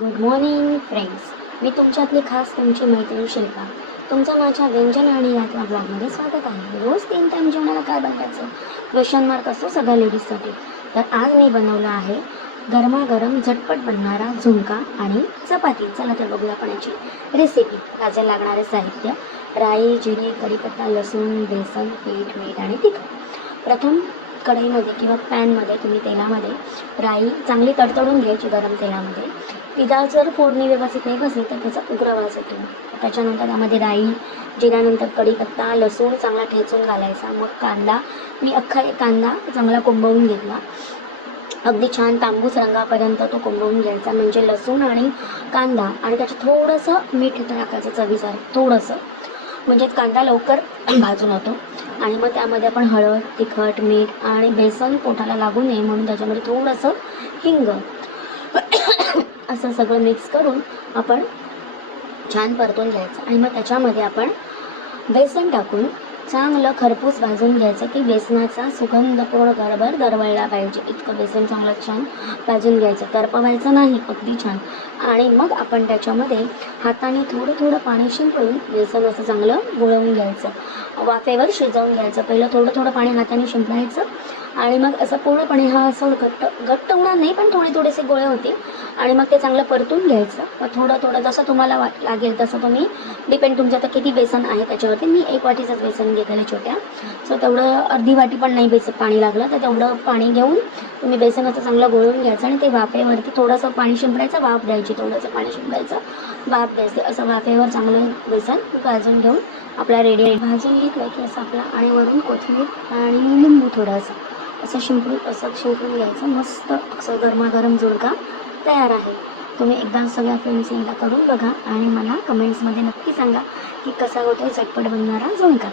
Good morning friends, मी तुमच्यातली खास तुमची मैत्रीण शिल्पा. तुमचं माझ्या व्यंजन आणि यात्रा ब्लॉगमध्ये स्वागत आहे. रोज 3 टाईम जेवणाला काय बनवायचं क्वेश्चन मार्क असतो सगळ्या लेडीजसाठी. तर आज मी बनवलं आहे गरमागरम झटपट बनणारा झुणका आणि चपाती. चला तर बघूया आपण याची रेसिपी. याचे लागणारे साहित्य: राई, जिरे, कढीपत्ता, लसूण, बेसन, पीठ, मीठ आणि तिखट. प्रथम कढईमध्ये किंवा पॅनमध्ये तुम्ही तेलामध्ये राई चांगली तडतडून घ्यायची गरम तेलामध्ये. तिला जर फोडणी व्यवस्थित नाही बसली तर त्याचा उग्र वास येतो. त्याच्यानंतर त्यामध्ये राई, जिऱ्यानंतर कढीपत्ता, लसूण चांगला ठेचून घालायचा. मग कांदा, मी अख्खा एक कांदा चांगला कोंबवून घेतला. अगदी छान तांबूस रंगापर्यंत तो कोंबवून घ्यायचा. म्हणजे लसूण आणि कांदा आणि त्याच्यात थोडंसं मीठ टाकायचं चवीनुसार, थोडंसं, म्हणजे कांदा लवकर भाजून होतो. आणि मग त्यामध्ये आपण हळद, तिखट, मीठ आणि बेसन पोटाला लागू नये म्हणून त्याच्यामध्ये थोडंसं हिंग असं सगळं मिक्स करून आपण छान परतून घ्यायचं. आणि मग त्याच्यामध्ये आपण बेसन टाकून चांगलं खरपूस भाजून घ्यायचं की बेसनाचा सुगंध पूर्ण घरभर दरवळला पाहिजे. इतकं बेसन चांगलं छान भाजून घ्यायचं, करपवायचं नाही, अगदी छान. आणि मग आपण त्याच्यामध्ये हाताने थोडं थोडं पाणी शिंपडून बेसन असं चांगलं गोळवून घ्यायचं. वाफेवर शिजवून घ्यायचं. पहिलं थोडं थोडं पाणी हाताने शिंपडायचं आणि मग असं पूर्णपणे हा असं घट्ट होणार नाही, पण थोडेसे गोळे होते. आणि मग ते चांगलं परतून घ्यायचं. मग थोडं थोडं जसं तुम्हाला लागेल तसं तुम्ही डिपेंड, तुमच्या आता किती बेसन आहे त्याच्यावरती. मी 1 वाटीचंच बेसन घेतलेलं छोट्या, सो तेवढं अर्धी वाटी पण नाही बेसन पाणी लागलं तर तेवढं पाणी घेऊन तुम्ही बेसनाचं चांगलं गोळून घ्यायचं. आणि ते वाफेवरती थोडंसं पाणी शिंपडायचं, वाफ द्यायची, थोडंसं पाणी शिंपडायचं, वाफ द्यायचं. असं वाफेवर चांगलं बेसन भाजून घेऊन आपला रेडी भाजून घेतलं की असं आपला. आणि वरून कोथिंबीर आणि लिंबू थोडंसं असं शिंपडून घ्यायचं. मस्त असं गरमागरम झुणका तयार आहे. तुम्ही एकदा सगळ्या फ्रेंड्स एकदा करून बघा आणि मला कमेंट्समध्ये नक्की सांगा की कसा होतो झटपट बनणारा झुणका.